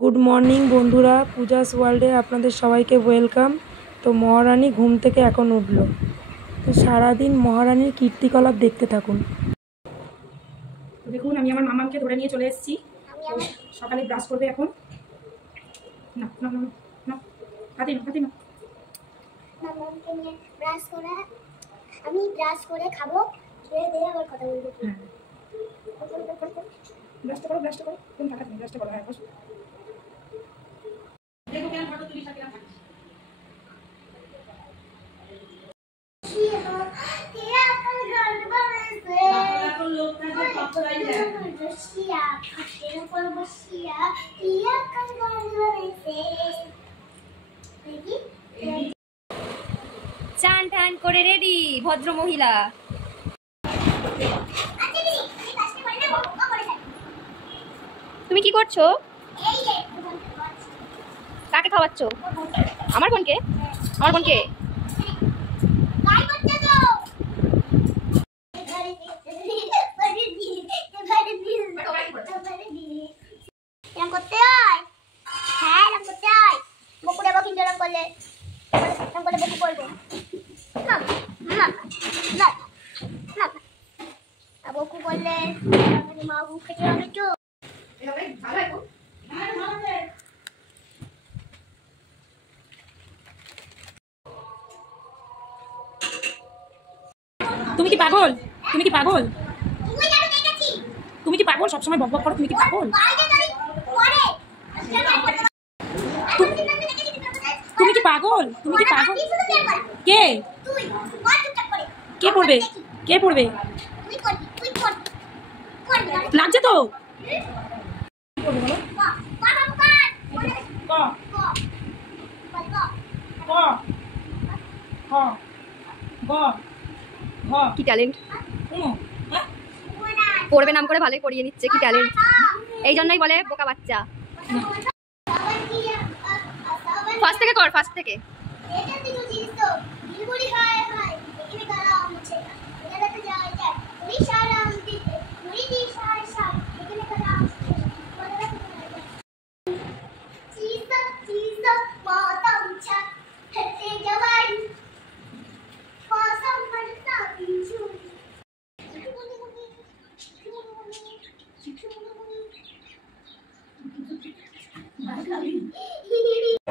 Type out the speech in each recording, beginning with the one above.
Good morning বন্ধুরা, পূজাস ওয়ার্ল্ডে আপনাদের সবাইকে ওয়েলকাম। তো মহারানী ঘুম থেকে এখন উঠল। তো সারাদিন মহারানীর কীর্তিকলাপ দেখতে থাকুন। দেখুন, আমি আমার মামাকে ধরে নিয়ে চলে এসেছি। সকালে ব্রাশ করবে এখন। না না না না, হাতে না হাতে না। মামাকে নিয়ে ব্রাশ করে আমি ব্রাশ করে খাবো, খেয়ে দিয়ে আবার কথা বলবো। হ্যাঁ, ব্রাশটা করো, ব্রাশটা করো। কোন টাকা তুমি ব্রাশটা করো? হ্যাঁ, বসো। দেখো কেন ফটো তুলি সাকিরা থাকিস। চান টান করে রেডি ভদ্র মহিলা। তুমি কি করছো? কাকে খাওয়াচ্ছ? আমার বোনকে? আমার বোনকে এরকম করতে হয়। হ্যাঁ, এরকম করতে হয়। বকু দেবো কিন্তু এরকম করলে বকু করবো না না না না। বকু করলে মা বুক থেকে হবে তো। তুমি কি পাগল? তুমি কি পাগল? তুমি কি পাগল? সবসময় বক বক করো। তুমি কি পাগল? তুমি কি পাগল? তুমি কি পাগল? কে কে পড়বে? কে পড়বে? লাগছে তো। কি ট্যালেন্ট! পড়বে নাম করে ভালোই পড়িয়ে নিচ্ছে। কি ট্যালেন্ট! এই জন্যই বলে বোকা বাচ্চা। ফার্স্ট থেকে কর, ফার্স্ট থেকে।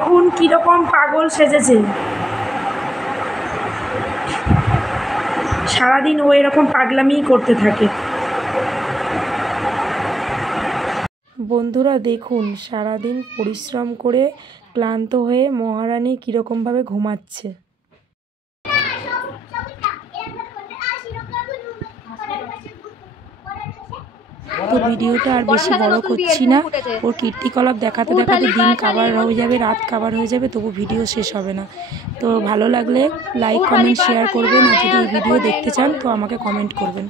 এখন কিরকম পাগল সেজেছে। সারাদিন ও এরকম পাগলামিই করতে থাকে। বন্ধুরা দেখুন, সারাদিন পরিশ্রম করে ক্লান্ত হয়ে মহারানী কীরকমভাবে ঘুমাচ্ছে। তো ভিডিওটা আর বেশি বড় করছি না। ওর কীর্তিকলাপ দেখাতে দেখাতে দিন কাবার হয়ে যাবে, রাত কাবার হয়ে যাবে, তবু ভিডিও শেষ হবে না। তো ভালো লাগলে লাইক কমেন্ট শেয়ার করবেন। আর যদি এই ভিডিও দেখতে চান তো আমাকে কমেন্ট করবেন।